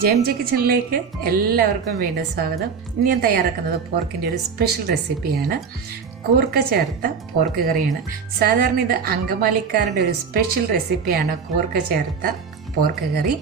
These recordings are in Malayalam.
JMJ കിച്ചണിലേക്ക് എല്ലാവർക്കും വീണ്ടും സ്വാഗതം. ഇനി ഞാൻ തയ്യാറാക്കുന്നത് പോർക്കിൻ്റെ ഒരു സ്പെഷ്യൽ റെസിപ്പിയാണ്. കൂർക്ക ചേർത്ത പോർക്ക് കറിയാണ്. സാധാരണ ഇത് അങ്കമാലിക്കാരുടെ ഒരു സ്പെഷ്യൽ റെസിപ്പിയാണ് കൂർക്ക ചേർത്ത പോർക്ക് കറി.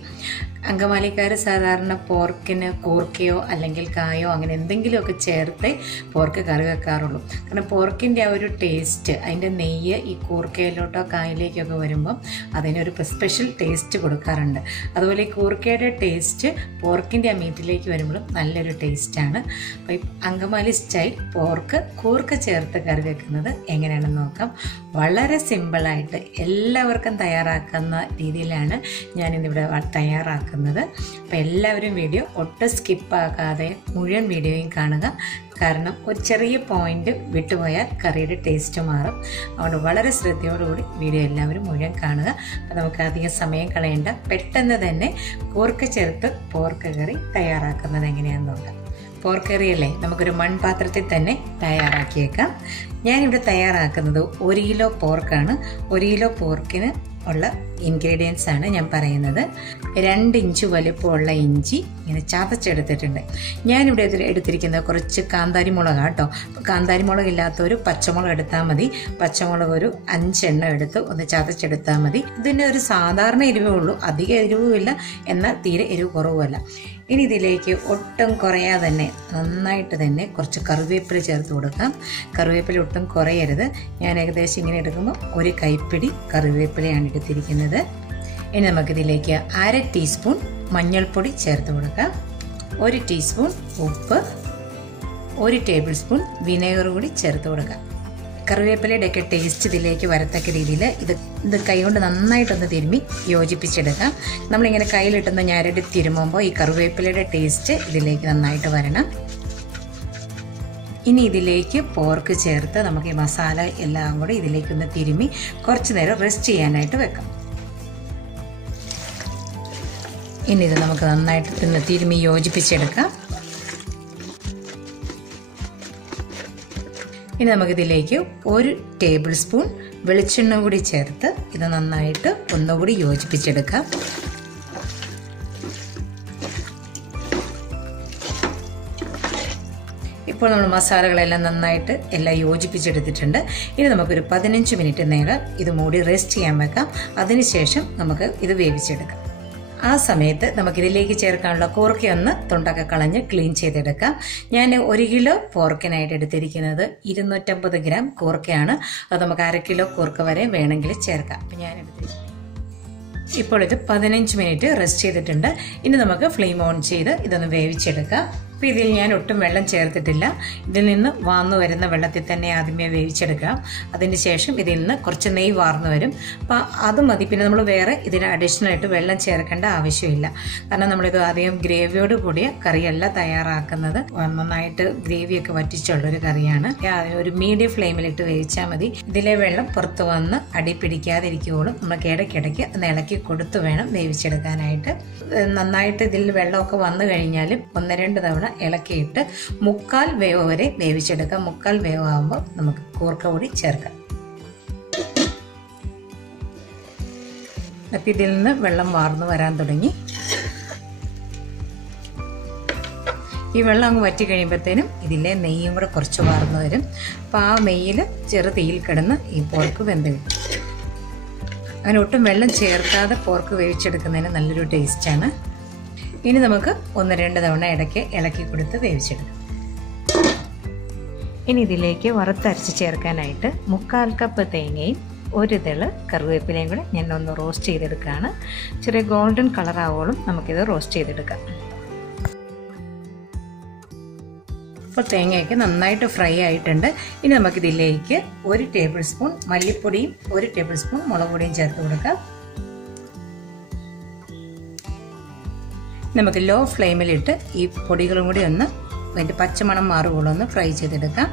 അങ്കമാലിക്കാർ സാധാരണ പോർക്കിന് കൂർക്കയോ അല്ലെങ്കിൽ കായോ അങ്ങനെ എന്തെങ്കിലുമൊക്കെ ചേർത്ത് പോർക്ക് കറി വെക്കാറുള്ളൂ. കാരണം പോർക്കിൻ്റെ ആ ഒരു ടേസ്റ്റ്, അതിൻ്റെ നെയ്യ് ഈ കൂർക്കയിലോട്ടോ കായയിലേക്കൊക്കെ വരുമ്പം അതിനൊരു സ്പെഷ്യൽ ടേസ്റ്റ് കൊടുക്കാറുണ്ട്. അതുപോലെ ഈ കൂർക്കയുടെ ടേസ്റ്റ് പോർക്കിൻ്റെ ആ മീറ്റിലേക്ക് വരുമ്പോഴും നല്ലൊരു ടേസ്റ്റാണ്. അപ്പോൾ ഈ അങ്കമാലി സ്റ്റൈൽ കൂർക്ക ചേർത്ത് കറി വെക്കുന്നത് എങ്ങനെയാണെന്ന് നോക്കാം. വളരെ സിമ്പിളായിട്ട് എല്ലാവർക്കും തയ്യാറാക്കുന്ന രീതിയിലാണ് ഞാനിന്നിവിടെ തയ്യാറാക്കുന്നത്. അപ്പോൾ എല്ലാവരും വീഡിയോ ഒട്ടും സ്കിപ്പാക്കാതെ മുഴുവൻ വീഡിയോയും കാണുക. കാരണം ഒരു ചെറിയ പോയിന്റ് വിട്ടുപോയാൽ കറിയുടെ ടേസ്റ്റ് മാറും. അതുകൊണ്ട് വളരെ ശ്രദ്ധയോടുകൂടി വീഡിയോ എല്ലാവരും മുഴുവൻ കാണുക. അപ്പോൾ നമുക്ക് അധികം സമയം കളയേണ്ട, പെട്ടെന്ന് തന്നെ കൂർക്ക ചേർത്ത് പോർക്ക് കറി തയ്യാറാക്കുന്നത് എങ്ങനെയാണെന്ന് നോക്കാം. പോർക്ക് കറിയല്ലേ, നമുക്കൊരു മൺപാത്രത്തിൽ തന്നെ തയ്യാറാക്കിയേക്കാം. ഞാനിവിടെ തയ്യാറാക്കുന്നത് 1 കിലോ പോർക്കാണ്. 1 കിലോ പോർക്കിന് ഉള്ള ഇൻഗ്രീഡിയൻസ് ആണ് ഞാൻ പറയുന്നത്. 2 ഇഞ്ച് വലുപ്പമുള്ള ഇഞ്ചി ഇങ്ങനെ ചതച്ചെടുത്തിട്ടുണ്ട്. ഞാനിവിടെ എടുത്തിരിക്കുന്നത് കുറച്ച് കാന്താരി മുളകാണ് കേട്ടോ. കാന്താരി മുളക് ഇല്ലാത്തൊരു പച്ചമുളക് എടുത്താൽ മതി. പച്ചമുളക് ഒരു 5 എണ്ണം എടുത്ത് ഒന്ന് ചതച്ചെടുത്താൽ മതി. ഇതിൻ്റെ ഒരു സാധാരണ എരിവേ ഉള്ളൂ, അധികം എരിവുമില്ല, എന്നാൽ തീരെ എരിവ് കുറവുമല്ല. ഇനി ഇതിലേക്ക് ഒട്ടും കുറയാതെ തന്നെ നന്നായിട്ട് തന്നെ കുറച്ച് കറിവേപ്പില ചേർത്ത് കൊടുക്കാം. കറിവേപ്പില ഒട്ടും കുറയരുത്. ഞാൻ ഏകദേശം ഇങ്ങനെ എടുക്കുമ്പോൾ 1 കൈപ്പിടി കറിവേപ്പിലയാണ് എടുത്തിരിക്കുന്നത്. ഇനി നമുക്കിതിലേക്ക് 1/2 ടീസ്പൂൺ മഞ്ഞൾപ്പൊടി ചേർത്ത് കൊടുക്കാം, 1 ടീസ്പൂൺ ഉപ്പ്, 1 ടേബിൾ സ്പൂൺ വിനെഗർ കൂടി ചേർത്ത് കൊടുക്കാം. കറിവേപ്പിലയുടെയൊക്കെ ടേസ്റ്റ് ഇതിലേക്ക് വരത്തക്ക രീതിയിൽ ഇത് കൈകൊണ്ട് നന്നായിട്ടൊന്ന് തിരുമ്മി യോജിപ്പിച്ചെടുക്കാം. നമ്മളിങ്ങനെ കയ്യിലിട്ടൊന്ന് ഞരടി തിരുമ്മുമ്പോൾ ഈ കറിവേപ്പിലയുടെ ടേസ്റ്റ് ഇതിലേക്ക് നന്നായിട്ട് വരണം. ഇനി ഇതിലേക്ക് പോർക്ക് ചേർത്ത് നമുക്ക് ഈ മസാല എല്ലാം കൂടി ഇതിലേക്കൊന്ന് തിരുമ്മി കുറച്ച് നേരം റെസ്റ്റ് ചെയ്യാനായിട്ട് വെക്കാം. ഇനി ഇത് നമുക്ക് നന്നായിട്ട് തിരുമ്മി യോജിപ്പിച്ചെടുക്കാം. ഇനി നമുക്കിതിലേക്ക് 1 ടേബിൾ സ്പൂൺ വെളിച്ചെണ്ണ കൂടി ചേർത്ത് ഇത് നന്നായിട്ട് ഒന്നുകൂടി യോജിപ്പിച്ചെടുക്കാം. ഇപ്പോൾ നമ്മൾ മസാലകളെല്ലാം നന്നായിട്ട് എല്ലാം യോജിപ്പിച്ചെടുത്തിട്ടുണ്ട്. ഇനി നമുക്കൊരു 15 മിനിറ്റ് നേരം ഇത് മൂടി റെസ്റ്റ് ചെയ്യാൻ വെക്കാം. അതിനുശേഷം നമുക്ക് ഇത് വേവിച്ചെടുക്കാം. ആ സമയത്ത് നമുക്കിതിലേക്ക് ചേർക്കാനുള്ള കൂർക്കയൊന്ന് തൊണ്ടൊക്കെ കളഞ്ഞ് ക്ലീൻ ചെയ്തെടുക്കാം. ഞാൻ 1 കിലോ പോർക്കിനായിട്ട് എടുത്തിരിക്കുന്നത് 250 ഗ്രാം കൂർക്കയാണ്. അത് നമുക്ക് 1/2 കിലോ കൂർക്ക വരെ വേണമെങ്കിൽ ചേർക്കാം. അപ്പം ഞാൻ ഇപ്പോൾ ഇത് 15 മിനിറ്റ് റെസ്റ്റ് ചെയ്തിട്ടുണ്ട്. ഇനി നമുക്ക് ഫ്ലെയിം ഓൺ ചെയ്ത് ഇതൊന്ന് വേവിച്ചെടുക്കാം. അപ്പോൾ ഇതിൽ ഞാൻ ഒട്ടും വെള്ളം ചേർത്തിട്ടില്ല. ഇതിൽ നിന്ന് വാർന്നു വരുന്ന വെള്ളത്തിൽ തന്നെ ആദ്യമേ വേവിച്ചെടുക്കാം. അതിന് ശേഷം ഇതിൽ നിന്ന് കുറച്ച് നെയ്യ് വാർന്നു വരും. അപ്പോൾ അത് മതി. പിന്നെ നമ്മൾ വേറെ ഇതിന് അഡീഷണൽ ആയിട്ട് വെള്ളം ചേർക്കേണ്ട ആവശ്യമില്ല. കാരണം നമ്മളിത് അധികം ഗ്രേവിയോട് കൂടിയ കറിയല്ല തയ്യാറാക്കുന്നത്. നന്നായിട്ട് ഗ്രേവിയൊക്കെ വറ്റിച്ചുള്ളൊരു കറിയാണ്. ഒരു മീഡിയം ഫ്ലെയിമിലിട്ട് വേവിച്ചാൽ മതി. ഇതിലെ വെള്ളം പുറത്ത് വന്ന് അടി പിടിക്കാതിരിക്കുകയുള്ളൂ. നമുക്ക് ഇടയ്ക്കിടയ്ക്ക് ഒന്ന് ഇളക്കി കൊടുത്ത് വേണം വേവിച്ചെടുക്കാനായിട്ട്. നന്നായിട്ട് ഇതിൽ വെള്ളമൊക്കെ വന്നു കഴിഞ്ഞാലും 1-2 തവണ ഇളക്കിയിട്ട് 3/4 വേവ് വരെ വേവിച്ചെടുക്കാം. 3/4 വേവ് ആകുമ്പോൾ നമുക്ക് കൂർക്ക കൂടി ചേർക്കാം. അപ്പം ഇതിൽ നിന്ന് വെള്ളം വാർന്നു വരാൻ തുടങ്ങി. ഈ വെള്ളം അങ്ങ് വറ്റി കഴിയുമ്പോഴത്തേനും ഇതിലെ നെയ്യും കൂടെ കുറച്ച് വാർന്നു വരും. അപ്പം ആ നെയ്യിൽ ചെറു തീയിൽ കിടന്ന് ഈ പോർക്ക് വെന്ത് കിട്ടും. അങ്ങനെ ഒട്ടും വെള്ളം ചേർക്കാതെ പോർക്ക് വേവിച്ചെടുക്കുന്നതിന് നല്ലൊരു ടേസ്റ്റാണ്. ഇനി നമുക്ക് 1-2 തവണ ഇടയ്ക്ക് ഇളക്കി കൊടുത്ത് വേവിച്ചെടുക്കാം. ഇനി ഇതിലേക്ക് വറുത്തരച്ച് ചേർക്കാനായിട്ട് 3/4 കപ്പ് തേങ്ങയും 1 ഇതള് കറിവേപ്പിലയും കൂടെ ഞാൻ ഒന്ന് റോസ്റ്റ് ചെയ്തെടുക്കുകയാണ്. ചെറിയ ഗോൾഡൻ കളർ ആവോളം നമുക്കിത് റോസ്റ്റ് ചെയ്തെടുക്കാം. ഇപ്പോൾ തേങ്ങയൊക്കെ നന്നായിട്ട് ഫ്രൈ ആയിട്ടുണ്ട്. ഇനി നമുക്കിതിലേക്ക് 1 ടേബിൾ സ്പൂൺ മല്ലിപ്പൊടിയും 1 ടേബിൾ സ്പൂൺ മുളക് പൊടിയും ചേർത്ത് കൊടുക്കാം. നമുക്ക് ലോ ഫ്ലെയിമിലിട്ട് ഈ പൊടികളും കൂടി ഒന്ന് അതിൻ്റെ പച്ചമണം മാറുകയുള്ളൂ ഒന്ന് ഫ്രൈ ചെയ്തെടുക്കാം.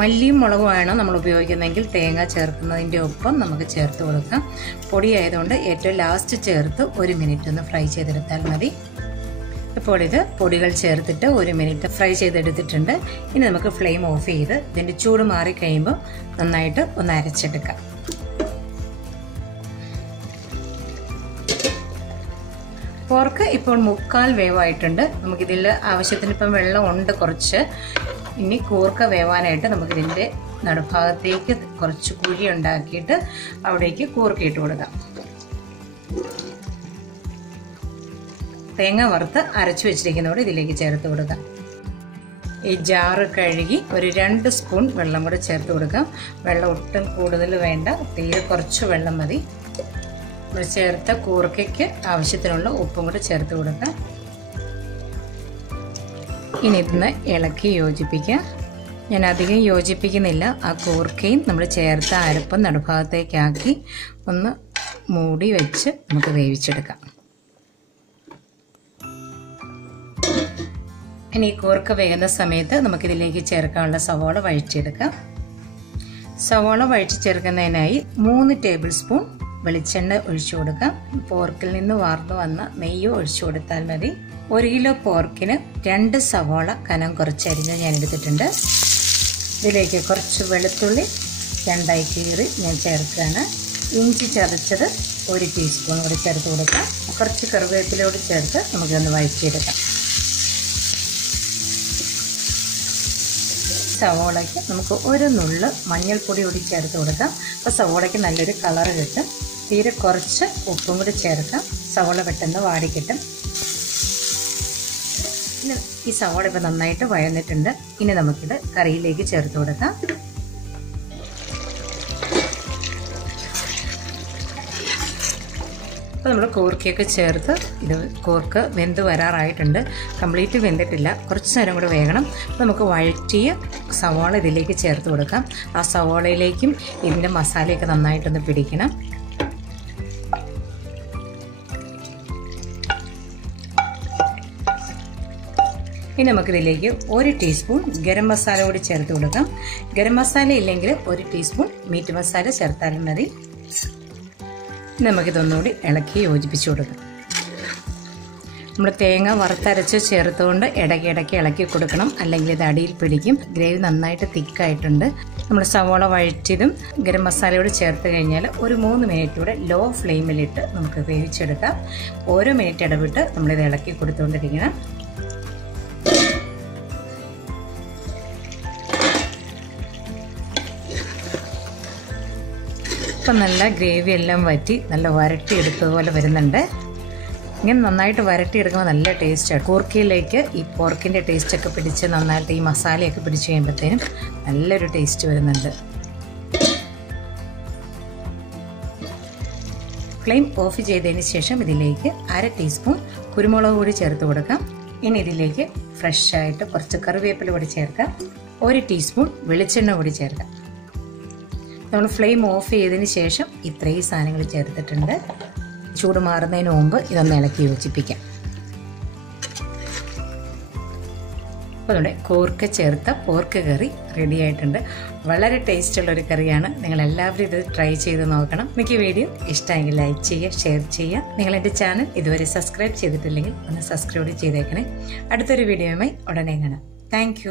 മല്ലിയും മുളകുമാണ് നമ്മൾ ഉപയോഗിക്കുന്നതെങ്കിൽ തേങ്ങ ചേർക്കുന്നതിൻ്റെ ഒപ്പം നമുക്ക് ചേർത്ത് കൊടുക്കാം. പൊടി ആയതുകൊണ്ട് ഏറ്റവും ലാസ്റ്റ് ചേർത്ത് 1 മിനിറ്റ് ഒന്ന് ഫ്രൈ ചെയ്തെടുത്താൽ മതി. ഇപ്പോൾ ഇത് പൊടികൾ ചേർത്തിട്ട് 1 മിനിറ്റ് ഫ്രൈ ചെയ്തെടുത്തിട്ടുണ്ട്. ഇനി നമുക്ക് ഫ്ലെയിം ഓഫ് ചെയ്ത് ഇതിൻ്റെ ചൂട് മാറിക്കഴിയുമ്പോൾ നന്നായിട്ട് ഒന്ന് അരച്ചെടുക്കാം. പോർക്ക് ഇപ്പോൾ 3/4 വേവായിട്ടുണ്ട്. നമുക്കിതിൽ ആവശ്യത്തിന് ഇപ്പം വെള്ളം ഉണ്ട് കുറച്ച്. ഇനി കൂർക്ക വേവാനായിട്ട് നമുക്കിതിൻ്റെ നടുഭാഗത്തേക്ക് കുറച്ച് കുഴി ഉണ്ടാക്കിയിട്ട് അവിടേക്ക് കൂർക്ക ഇട്ട് കൊടുക്കാം. തേങ്ങ വറുത്ത് അരച്ചു വെച്ചിരിക്കുന്നതോടെ ഇതിലേക്ക് ചേർത്ത് കൊടുക്കാം. ഈ ജാറ് കഴുകി ഒരു 2 സ്പൂൺ വെള്ളം കൂടെ ചേർത്ത് കൊടുക്കാം. വെള്ളം ഒട്ടും കൂടുതൽ വേണ്ട, തീരെ കുറച്ച് വെള്ളം മതി. നമ്മൾ ചേർത്ത കൂർക്കയ്ക്ക് ആവശ്യത്തിനുള്ള ഉപ്പും കൂടെ ചേർത്ത് കൊടുക്കാം. ഇനി ഇതിന് ഇളക്കി യോജിപ്പിക്കുക. ഞാൻ അധികം യോജിപ്പിക്കുന്നില്ല. ആ കൂർക്കയും നമ്മൾ ചേർത്ത അരപ്പം നടുഭാഗത്തേക്കാക്കി ഒന്ന് മൂടി വെച്ച് നമുക്ക് വേവിച്ചെടുക്കാം. ഇനി കൂർക്ക വേകുന്ന സമയത്ത് നമുക്കിതിലേക്ക് ചേർക്കാനുള്ള സവോള വഴറ്റിയെടുക്കാം. സവോള വഴറ്റി ചേർക്കുന്നതിനായി 3 ടേബിൾ സ്പൂൺ വെളിച്ചെണ്ണ ഒഴിച്ചു കൊടുക്കാം. പോർക്കിൽ നിന്ന് വാർന്നു വന്ന നെയ്യ് ഒഴിച്ചു കൊടുത്താൽ മതി. 1 കിലോ പോർക്കിന് 2 സവോള കനം കുറച്ചരിഞ്ഞ് ഞാൻ എടുത്തിട്ടുണ്ട്. ഇതിലേക്ക് കുറച്ച് വെളുത്തുള്ളി 2 കീറി ഞാൻ ചേർക്കുകയാണ്. ഇഞ്ചി ചതച്ചത് 1 ടീസ്പൂൺ കൂടി ചേർത്ത് കൊടുക്കാം. കുറച്ച് കറിവേപ്പിലയോട് ചേർത്ത് നമുക്കൊന്ന് വഴറ്റിയെടുക്കാം. സവോളയ്ക്ക് നമുക്ക് 1 നുള്ള് മഞ്ഞൾപ്പൊടി കൂടി ചേർത്ത് കൊടുക്കാം. അപ്പോൾ സവോളയ്ക്ക് നല്ലൊരു കളർ കിട്ടും. തീരെ കുറച്ച് ഉപ്പും കൂടി ചേർക്കാം. സവോള പെട്ടെന്ന് വാടിക്കിട്ടും. ഈ സവോള ഇപ്പോൾ നന്നായിട്ട് വഴന്നിട്ടുണ്ട്. ഇനി നമുക്കിത് കറിയിലേക്ക് ചേർത്ത് കൊടുക്കാം. അപ്പോൾ നമ്മൾ കൂർക്കയൊക്കെ ചേർത്ത് കൂർക്ക വെന്ത് വരാറായിട്ടുണ്ട്. കംപ്ലീറ്റ് വെന്തിട്ടില്ല, കുറച്ച് നേരം കൂടെ വേകണം. നമുക്ക് വഴറ്റിയ സവോള ഇതിലേക്ക് ചേർത്ത് കൊടുക്കാം. ആ സവോളയിലേക്കും ഇതിൻ്റെ മസാലയൊക്കെ നന്നായിട്ടൊന്ന് പിടിക്കണം. ഇനി നമുക്കിതിലേക്ക് 1 ടീസ്പൂൺ ഗരം മസാല കൂടി ചേർത്ത് കൊടുക്കാം. ഗരം മസാല ഇല്ലെങ്കിൽ 1 ടീസ്പൂൺ മീറ്റ് മസാല ചേർത്താലും മതി. നമുക്കിതൊന്നുകൂടി ഇളക്കി യോജിപ്പിച്ചു കൊടുക്കാം. നമ്മൾ തേങ്ങ വറുത്തരച്ച് ചേർത്തുകൊണ്ട് ഇടയ്ക്കിടയ്ക്ക് ഇളക്കി കൊടുക്കണം, അല്ലെങ്കിൽ ഇത് അടിയിൽ പിടിക്കും. ഗ്രേവി നന്നായിട്ട് തിക്കായിട്ടുണ്ട്. നമ്മൾ സവോള വഴറ്റിയതും ഗരം മസാലയോട് ചേർത്ത് കഴിഞ്ഞാൽ ഒരു 3 മിനിറ്റ് കൂടെ ലോ ഫ്ലെയിമിലിട്ട് നമുക്ക് വേവിച്ചെടുക്കാം. ഓരോ മിനിറ്റ് ഇടവിട്ട് നമ്മളിത് ഇളക്കി കൊടുത്തുകൊണ്ടിരിക്കണം. ഇപ്പം നല്ല ഗ്രേവി എല്ലാം വറ്റി നല്ല വരട്ടിയെടുത്തതുപോലെ വരുന്നുണ്ട്. ഇങ്ങനെ നന്നായിട്ട് വരട്ടിയെടുക്കുമ്പോൾ നല്ല ടേസ്റ്റാണ്. കൂർക്കയിലേക്ക് ഈ പോർക്കിൻ്റെ ടേസ്റ്റൊക്കെ പിടിച്ച് നന്നായിട്ട് ഈ മസാലയൊക്കെ പിടിച്ച് കഴിയുമ്പോഴത്തേനും നല്ലൊരു ടേസ്റ്റ് വരുന്നുണ്ട്. ഫ്ലെയിം ഓഫ് ചെയ്തതിന് ശേഷം ഇതിലേക്ക് 1/2 ടീസ്പൂൺ കുരുമുളക് കൂടി ചേർത്ത് കൊടുക്കാം. ഇനി ഇതിലേക്ക് ഫ്രഷായിട്ട് കുറച്ച് കറിവേപ്പില കൂടി ചേർക്കാം. 1 ടീസ്പൂൺ വെളിച്ചെണ്ണ കൂടി ചേർക്കാം. നമ്മൾ ഫ്ലെയിം ഓഫ് ചെയ്തതിന് ശേഷം ഇത്രയും സാധനങ്ങൾ ചേർത്തിട്ടുണ്ട്. ചൂട് മാറുന്നതിന് മുമ്പ് ഇതൊന്ന് ഇളക്കി യോജിപ്പിക്കാം. അപ്പോൾ നമ്മുടെ കൂർക്ക ചേർത്ത പോർക്ക് കറി റെഡി ആയിട്ടുണ്ട്. വളരെ ടേസ്റ്റുള്ളൊരു കറിയാണ്. നിങ്ങളെല്ലാവരും ഇത് ട്രൈ ചെയ്ത് നോക്കണം. എനിക്ക് വീഡിയോ ഇഷ്ടമെങ്കിൽ ലൈക്ക് ചെയ്യുക, ഷെയർ ചെയ്യുക. നിങ്ങളെൻ്റെ ചാനൽ ഇതുവരെ സബ്സ്ക്രൈബ് ചെയ്തിട്ടില്ലെങ്കിൽ ഒന്ന് സബ്സ്ക്രൈബ് ചെയ്തേക്കണേ. അടുത്തൊരു വീഡിയോയുമായി ഉടനെ കാണാം. താങ്ക്